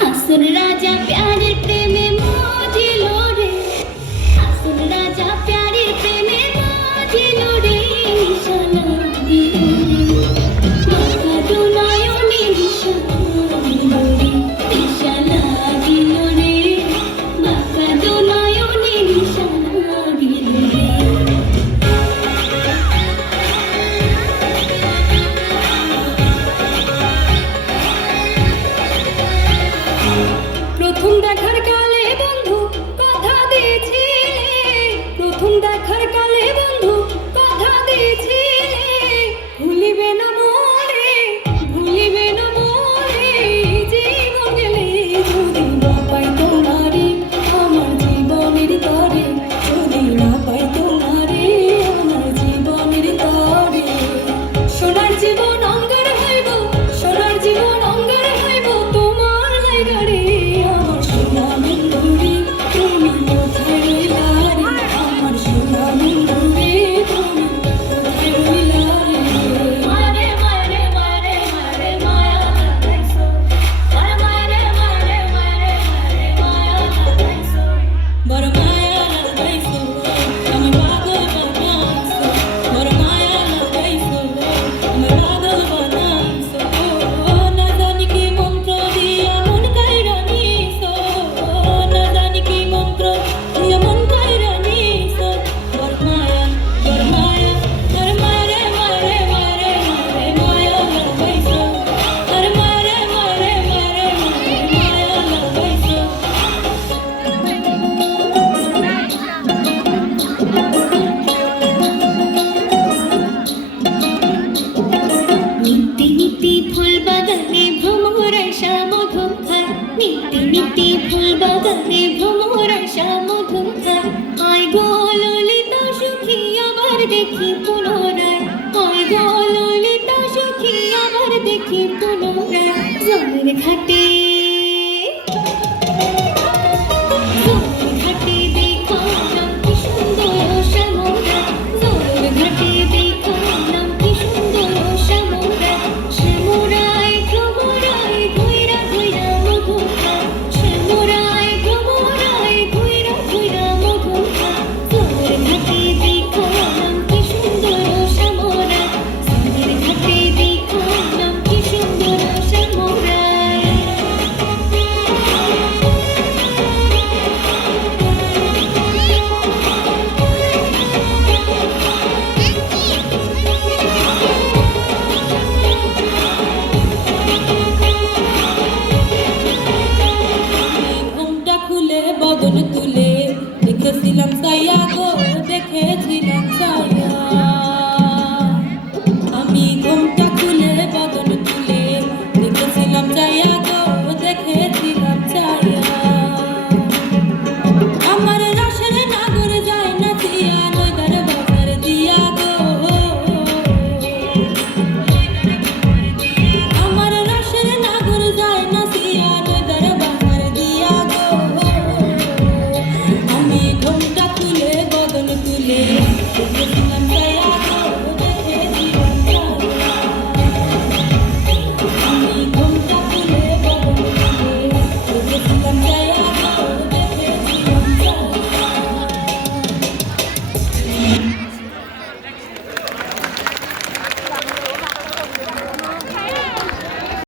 হাসন রাজা প্যারের প্রেমে মজিল রে, হাসন রাজা প্যারের প্রেমে মজিল রে, নিশা লাগিল রে, মাথা দুনয়নে নিশা লাগিল রে, নিশা লাগিল রে, মাথা দুনয়নে নিশা লাগিল রে। প্রথম দেখার কালে বন্ধু কথা দিয়েছিলে, প্রথম দেখার কালে বন্ধু কথা দিয়েছিলে, ভুলিবে না মোরে, ভুলিবে না মোরে, জীবন গেলে যদি না পাই তোমারে, আমার জীবনের তরে, যদি না পাই তোমারে, আমার জীবনের তরে। সোনার জীবন অঙ্গার হইব, সোনার জীবন অঙ্গার হইব তোমার লাইগারে, আমার সোনা বন্ধুরে তুমি কোথায় রইলা রে, আমার সোনা বন্ধুরে তুমি কোথায় রইলা রে। মারে মারে মারে মারে মায়া লাগাইছো, মারে মারে মারে মারে মায়া লাগাইছো, বড় মায়া লাগাইছো, আমি পাগল বানাইছো, বড় মায়া লাগাইছো, আমি পাগল বানাইছো। না জানি কি মন্ত্র দিয়া মন কাইরা নিছো, না জানি কি মন্ত্র দিয়া মন কাইরা নিছো, বড় মায়া বড় মায়া, আরে মারে মারে মারে মারে মায়া লাগাইছো, আরে মারে মারে মারে মারে মায়া লাগাইছো। নিত্যি নিত্যি ফুল বাগানে ভ্রমর আশা মধু খায়, নিত্যি নিত্যি ফুল বাগানে ভ্রমর আশা মধু খায়, আয় গো ললিতা সখী আবার দেখি পুনরায়, আয় গো ললিতা সখী আবার দেখি পুনরায়, জলের ঘাটে